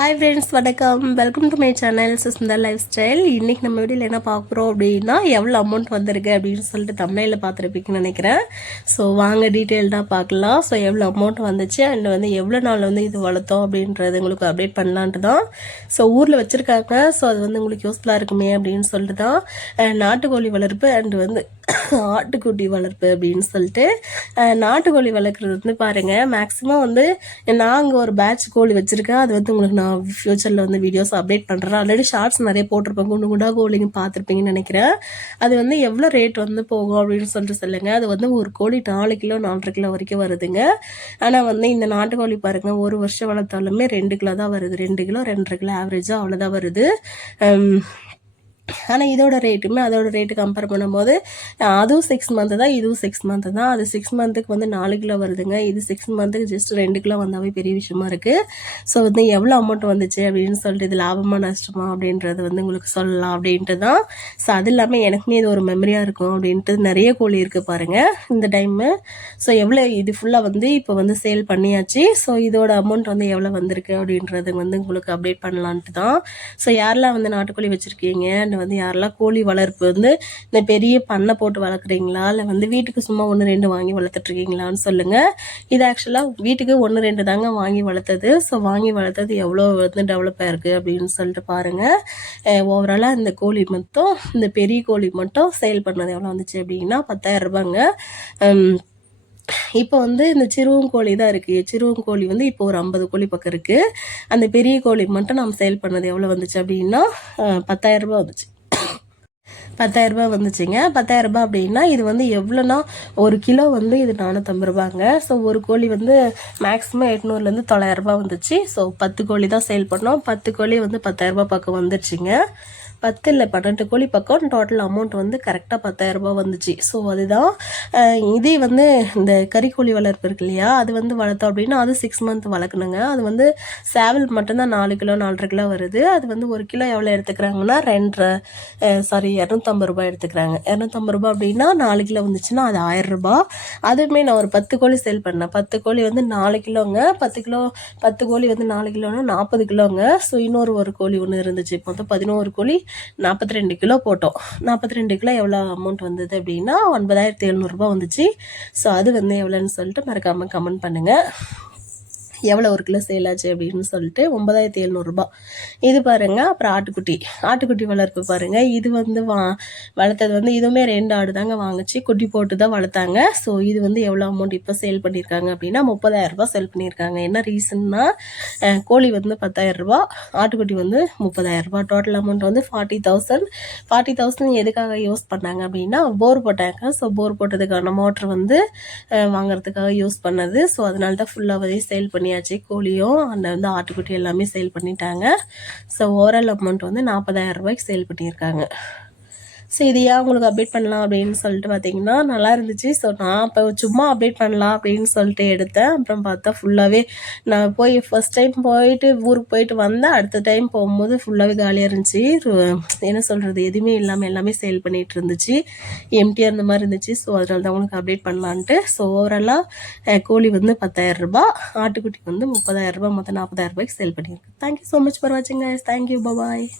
Hi friends, வணக்கம். Welcome to my channel Sundar life style. இன்றைக்கி நம்ம வீடியோவில் என்ன பார்க்குறோம் அப்படின்னா, எவ்வளோ அமௌண்ட் வந்திருக்கு அப்படின்னு சொல்லிட்டு தமிழில் பார்த்துருப்பீங்கன்னு நினைக்கிறேன். ஸோ வாங்க டீட்டெயில்டாக பார்க்கலாம். ஸோ எவ்வளோ அமௌண்ட் வந்துச்சு அண்ட் எவ்வளோ நாள் இது வளர்த்தோம் அப்படின்றது உங்களுக்கு அப்டேட் பண்ணலான்ட்டு தான். ஸோ ஊரில் வச்சுருக்காங்க. ஸோ அது உங்களுக்கு யூஸ்ஃபுல்லாக இருக்குமே அப்படின்னு சொல்லிட்டு தான் நாட்டுக்கோழி வளர்ப்பு அண்ட் ஆட்டுக்குட்டி வளர்ப்பு அப்படின்னு சொல்லிட்டு நாட்டுக்கோழி வளர்க்குறது பாருங்கள். மேக்ஸிமம் நாங்கள் ஒரு பேட்ச் கோழி வச்சுருக்கேன். அது உங்களுக்கு நான் ஃப்யூச்சரில் வீடியோஸ் அப்டேட் பண்ணுறேன். ஆல்ரெடி ஷார்ட்ஸ் நிறைய போட்டிருப்பேன். குண்டு குண்டாக கோழிங்க பார்த்துருப்பீங்கன்னு நினைக்கிறேன். அது எவ்வளோ ரேட் போகும் அப்படின்னு சொல்லிட்டு சொல்லுங்கள். அது ஒரு கோழி 4 கிலோ 4.5 கிலோ வரைக்கும் வருதுங்க. ஆனால் இந்த நாட்டுக்கோழி பாருங்கள், ஒரு வருஷம் வளர்த்தாலுமே 2 கிலோ தான் வருது. 2 கிலோ 2.5 கிலோ ஆவரேஜாக அவ்வளோதான் வருது. ஆனால் இதோட ரேட்டுமே அதோட ரேட்டு கம்பேர் பண்ணும்போது அதுவும் 6 மந்த்து தான், இதுவும் 6 மந்த்து தான். அது 6 மந்த்துக்கு 4 கிலோ வருதுங்க. இது 6 மந்த்துக்கு ஜஸ்ட் 2 கிலோ வந்தாவே பெரிய விஷயமா இருக்குது. ஸோ எவ்வளோ அமௌண்ட் வந்துச்சு அப்படின்னு சொல்லிட்டு இது லாபமா நஷ்டமா அப்படின்றது உங்களுக்கு சொல்லலாம் அப்படின்ட்டு தான். ஸோ அது இல்லாமல் எனக்குமே இது ஒரு மெமரியாக இருக்கும் அப்படின்ட்டு நிறைய கோழி இருக்குது பாருங்கள் இந்த டைமு. ஸோ எவ்வளோ இது ஃபுல்லாக இப்போ சேல் பண்ணியாச்சு. ஸோ இதோட அமௌண்ட் எவ்வளோ வந்திருக்கு அப்படின்றது உங்களுக்கு அப்டேட் பண்ணலான்ட்டு தான். ஸோ யாரெல்லாம் நாட்டுக்கோழி வச்சுருக்கீங்க யாரெல்லாம் கோழி வளர்ப்பு இந்த பெரிய பண்ணை போட்டு வளர்க்குறீங்களா, இல்லை வீட்டுக்கு சும்மா 1-2 வாங்கி வளர்த்துட்ருக்கீங்களான்னு சொல்லுங்கள். இது ஆக்சுவலாக வீட்டுக்கு 1-2 தாங்க வாங்கி வளர்த்தது. ஸோ வாங்கி வளர்த்தது எவ்வளோ டெவலப் ஆயிருக்கு அப்படின்னு சொல்லிட்டு பாருங்கள். ஓவராலாக இந்த கோழி மட்டும், இந்த பெரிய கோழி மட்டும் சேல் பண்ணது எவ்வளோ வந்துச்சு அப்படின்னா 10,000 ரூபாங்க. இப்போ இந்த சிறுவங்கோழி தான் இருக்குது. சிறுவங்கோழி இப்போ ஒரு 50 கோழி பக்கம் இருக்குது. அந்த பெரிய கோழி மட்டும் நம்ம சேல் பண்ணது எவ்வளோ வந்துச்சு அப்படின்னா 10,000 ரூபா வந்துச்சு. 10,000 ரூபா வந்துச்சுங்க. 10,000 ரூபா அப்படின்னா இது எவ்வளோனா, ஒரு கிலோ இது 450 ரூபாங்க. ஸோ ஒரு கோழி மேக்ஸிமம் 800லேருந்து 900 ரூபா வந்துச்சு. ஸோ 10 கோழி தான் சேல் பண்ணோம். 10 கோழி 10,000 ரூபா பக்கம் வந்துடுச்சுங்க. 10 இல்லை 12 கோழி பக்கம் டோட்டல் அமௌண்ட் கரெக்டாக 10,000 ரூபா வந்துச்சு. ஸோ அதுதான். இதே இந்த கறிக்கோழி வளர்ப்பு இருக்கு இல்லையா, அது வளர்த்தோம் அப்படின்னா அது 6 மந்த் வளர்க்கணுங்க. அது சேவல் மட்டும்தான் 4 கிலோ 4.5 கிலோ வருது. அது ஒரு கிலோ எவ்வளோ எடுத்துக்கிறாங்கன்னா 250 ரூபாய் எடுத்துக்கிறாங்க. 250 ரூபாய் அப்படின்னா 4 கிலோ வந்துச்சுன்னா அது 1000 ரூபாய். அதுவுமே நான் ஒரு 10 கோழி சேல் பண்ணேன். 10 கோழி 4 கிலோங்க. 10 கோழி 4 கிலோன்னா 40 கிலோங்க. ஸோ ஒரு கோழி ஒன்று இருந்துச்சு. இப்போ 11 கோழி 42 கிலோ போட்டோம். 42 கிலோ எவ்வளோ அமௌண்ட் வந்தது அப்படின்னா 9,700 ரூபாய் வந்துச்சு. ஸோ அது எவ்வளோன்னு சொல்லிட்டு மறக்காமல் கமெண்ட் பண்ணுங்கள். எவ்வளோ ஒரு கிலோ சேல் ஆச்சு அப்படின்னு சொல்லிட்டு 9,700 ரூபாய். இது பாருங்கள். அப்புறம் ஆட்டுக்குட்டி வளர்ப்பு பாருங்கள். இது வளர்த்தது இதுவுமே 2 ஆடு தாங்க வாங்குச்சு. குட்டி போட்டு தான் வளர்த்தாங்க. ஸோ இது எவ்வளோ அமௌண்ட் இப்போ சேல் பண்ணியிருக்காங்க அப்படின்னா 30,000 ரூபாய் சேல் பண்ணியிருக்காங்க. என்ன ரீசன்னா, கோழி 10,000 ரூபாய், ஆட்டுக்குட்டி 30,000 ரூபாய். Total amount 40,000. 40,000 எதுக்காக யூஸ் பண்ணாங்க அப்படின்னா போர் போட்டாங்க. ஸோ போர் போட்டதுக்கான மோட்ரு வாங்குறதுக்காக யூஸ் பண்ணது. ஸோ அதனால தான் ஃபுல்லாகவே சேல் பண்ணி கோழியும் அந்த ஆட்டுக்குட்டி எல்லாமே சேல் பண்ணிட்டாங்க. ஸோ ஓவரால் அமௌண்ட் 40,000 ரூபாய்க்கு சேல் பண்ணியிருக்காங்க. ஸோ இது ஏன் உங்களுக்கு அப்டேட் பண்ணலாம் அப்படின்னு சொல்லிட்டு பார்த்தீங்கன்னா நல்லா இருந்துச்சு. ஸோ நான் இப்போ சும்மா அப்டேட் பண்ணலாம் அப்படின்னு சொல்லிட்டு எடுத்தேன். அப்புறம் பார்த்தா ஃபுல்லாகவே நான் ஃபர்ஸ்ட் டைம் ஊருக்கு போயிட்டு வந்தேன். அடுத்த டைம் போகும்போது ஃபுல்லாகவே காலியாக இருந்துச்சு. என்ன சொல்கிறது, எதுவுமே இல்லாமல் எல்லாமே சேல் பண்ணிகிட்டு இருந்துச்சு. எம்டிஆர் இந்த மாதிரி இருந்துச்சு. ஸோ அதனால தான் உங்களுக்கு அப்டேட் பண்ணலான்ட்டு. ஸோ ஓவராலாக கோழி 10,000 ரூபாய், ஆட்டுக்குட்டி 30,000 ரூபாய், மொத்தம் 40,000 ரூபாய்க்கு சேல் பண்ணியிருக்கேன். தேங்க்யூ ஸோ மச் ஃபார் வாட்சிங் கைஸ். தேங்க்யூ, பாய்.